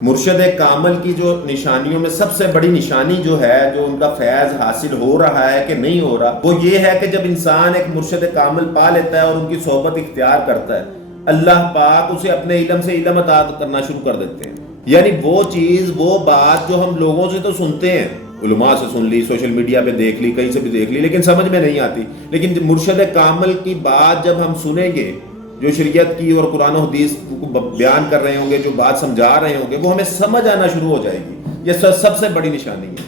مرشد کامل کی جو نشانیوں میں سب سے بڑی نشانی جو ہے، جو ان کا فیض حاصل ہو رہا ہے کہ نہیں ہو رہا، وہ یہ ہے کہ جب انسان ایک مرشد کامل پا لیتا ہے اور ان کی صحبت اختیار کرتا ہے، اللہ پاک اسے اپنے علم سے علم عطا کرنا شروع کر دیتے ہیں۔ یعنی وہ چیز، وہ بات جو ہم لوگوں سے تو سنتے ہیں، علماء سے سن لی، سوشل میڈیا پہ دیکھ لی، کہیں سے بھی دیکھ لی، لیکن سمجھ میں نہیں آتی، لیکن مرشد کامل کی بات جب ہم سنیں گے، جو شریعت کی اور قرآن و حدیث کو بیان کر رہے ہوں گے، جو بات سمجھا رہے ہوں گے، وہ ہمیں سمجھ آنا شروع ہو جائے گی۔ یہ سب سے بڑی نشانی ہے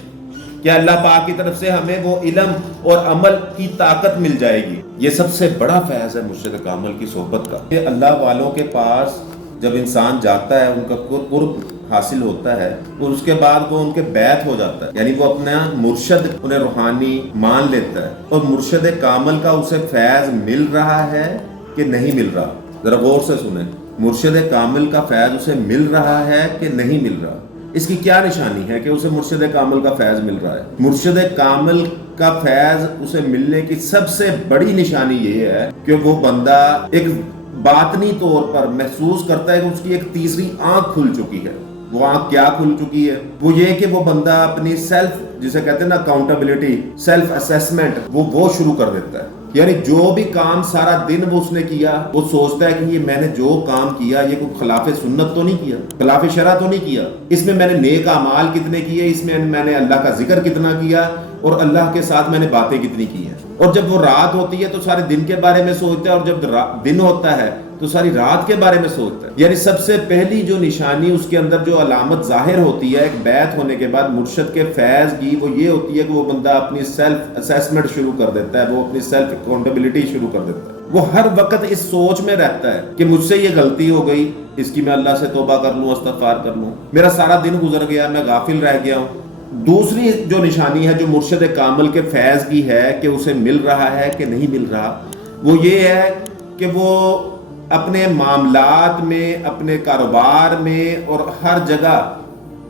کہ اللہ پاک کی طرف سے ہمیں وہ علم اور عمل کی طاقت مل جائے گی۔ یہ سب سے بڑا فیض ہے مرشد کامل کی صحبت کا۔ یہ اللہ والوں کے پاس جب انسان جاتا ہے، ان کا قرب حاصل ہوتا ہے، اور اس کے بعد وہ ان کے بیعت ہو جاتا ہے، یعنی وہ اپنا مرشد انہیں روحانی مان لیتا ہے، اور مرشد کامل کا اسے فیض مل رہا ہے کہ نہیں مل رہا۔ ذرا غور سے سنیں، مرشد کامل کا فیض اسے مل رہا ہے کہ نہیں مل رہا۔ اس کی کیا نشانی ہے کہ اسے مرشد کامل کا فیض مل رہا ہے؟ مرشد کامل کا فیض اسے ملنے کی سب سے بڑی نشانی یہ ہے کہ وہ بندہ ایک باطنی طور پر محسوس کرتا ہے کہ اس کی ایک تیسری آنکھ کھل چکی ہے۔ وہ آنکھ کیا کھل چکی ہے؟ وہ یہ کہ وہ بندہ اپنی سیلف، جسے کہتے ہیں نا اکاؤنٹیبلٹی، سیلف اسیسمنٹ، وہ شروع کر دیتا ہے۔ یعنی جو بھی کام سارا دن وہ اس نے کیا، وہ سوچتا ہے کہ یہ میں نے جو کام کیا، یہ کوئی خلاف سنت تو نہیں کیا، خلاف شرع تو نہیں کیا، اس میں نے نیک اعمال کتنے کیے، اس میں نے اللہ کا ذکر کتنا کیا، اور اللہ کے ساتھ میں نے باتیں کتنی کی ہیں۔ اور جب وہ رات ہوتی ہے تو سارے دن کے بارے میں سوچتا ہے، اور جب دن ہوتا ہے تو ساری رات کے بارے میں سوچتا ہے۔ یعنی سب سے پہلی جو نشانی اس کے اندر جو علامت ظاہر ہوتی ہے ایک بیعت ہونے کے بعد مرشد کے فیض کی، وہ یہ ہوتی ہے کہ وہ بندہ اپنی سیلف اسیسمنٹ شروع کر دیتا ہے، وہ اپنی سیلف اکاؤنٹیبلٹی شروع کر دیتا ہے۔ وہ ہر وقت اس سوچ میں رہتا ہے کہ مجھ سے یہ غلطی ہو گئی، اس کی میں اللہ سے توبہ کر لوں، استغفار کر لوں، میرا سارا دن گزر گیا، میں غافل رہ گیا ہوں۔ دوسری جو نشانی ہے جو مرشد کامل کے فیض کی ہے کہ اسے مل رہا ہے کہ نہیں مل رہا، وہ یہ ہے کہ وہ اپنے معاملات میں، اپنے کاروبار میں اور ہر جگہ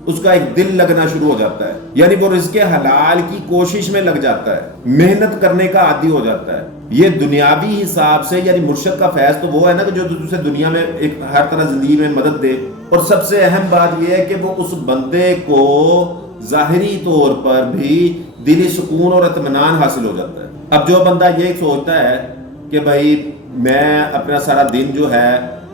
اس کا ایک دل لگنا شروع ہو جاتا ہے۔ یعنی وہ رزق حلال کی کوشش میں لگ جاتا ہے، محنت کرنے کا عادی ہو جاتا ہے۔ یہ دنیاوی حساب سے، یعنی مرشد کا فیض تو وہ ہے نا کہ جو اسے دنیا میں ایک ہر طرح زندگی میں مدد دے، اور سب سے اہم بات یہ ہے کہ وہ اس بندے کو ظاہری طور پر بھی دلی سکون اور اطمینان حاصل ہو جاتا ہے۔ اب جو بندہ یہ سوچتا ہے کہ بھائی میں اپنا سارا دن جو ہے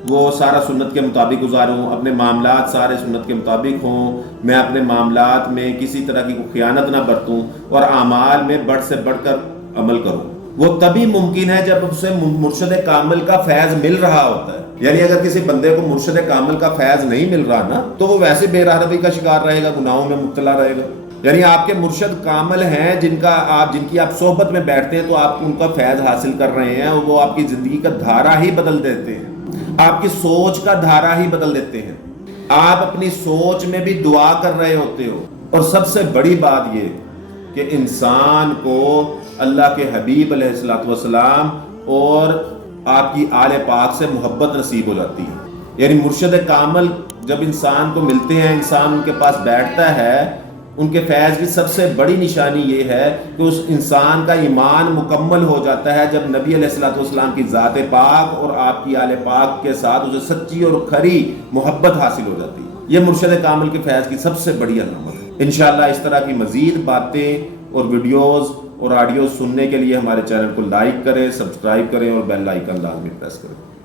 وہ سارا سنت کے مطابق گزاروں، اپنے معاملات سارے سنت کے مطابق ہوں، میں اپنے معاملات میں کسی طرح کی خیانت نہ برتوں، اور اعمال میں بڑھ سے بڑھ کر عمل کروں، وہ تبھی ممکن ہے جب اسے مرشد کامل کا فیض مل رہا ہوتا ہے۔ یعنی اگر کسی بندے کو مرشد کامل کا فیض نہیں مل رہا نا، تو وہ ویسے بے راہروی کا شکار رہے گا، گناہوں میں مبتلا رہے گا۔ یعنی آپ کے مرشد کامل ہیں جن کی آپ صحبت میں بیٹھتے ہیں تو آپ ان کا فیض حاصل کر رہے ہیں، اور وہ آپ کی زندگی کا دھارا ہی بدل دیتے ہیں، آپ کی سوچ کا دھارا ہی بدل دیتے ہیں، آپ اپنی سوچ میں بھی دعا کر رہے ہوتے ہو۔ اور سب سے بڑی بات یہ کہ انسان کو اللہ کے حبیب علیہ الصلوۃ والسلام اور آپ کی آل پاک سے محبت نصیب ہو جاتی ہے۔ یعنی مرشد کامل جب انسان کو ملتے ہیں، انسان ان کے پاس بیٹھتا ہے، ان کے فیض کی سب سے بڑی نشانی یہ ہے کہ اس انسان کا ایمان مکمل ہو جاتا ہے جب نبی علیہ الصلوۃ والسلام کی ذات پاک اور آپ کی آل پاک کے ساتھ اسے سچی اور کھری محبت حاصل ہو جاتی ہے۔ یہ مرشد کامل کے فیض کی سب سے بڑی علامت ہے۔ انشاءاللہ اس طرح کی مزید باتیں اور ویڈیوز اور آڈیوز سننے کے لیے ہمارے چینل کو لائک کریں، سبسکرائب کریں اور بیل آئیکن لازمی پریس کریں۔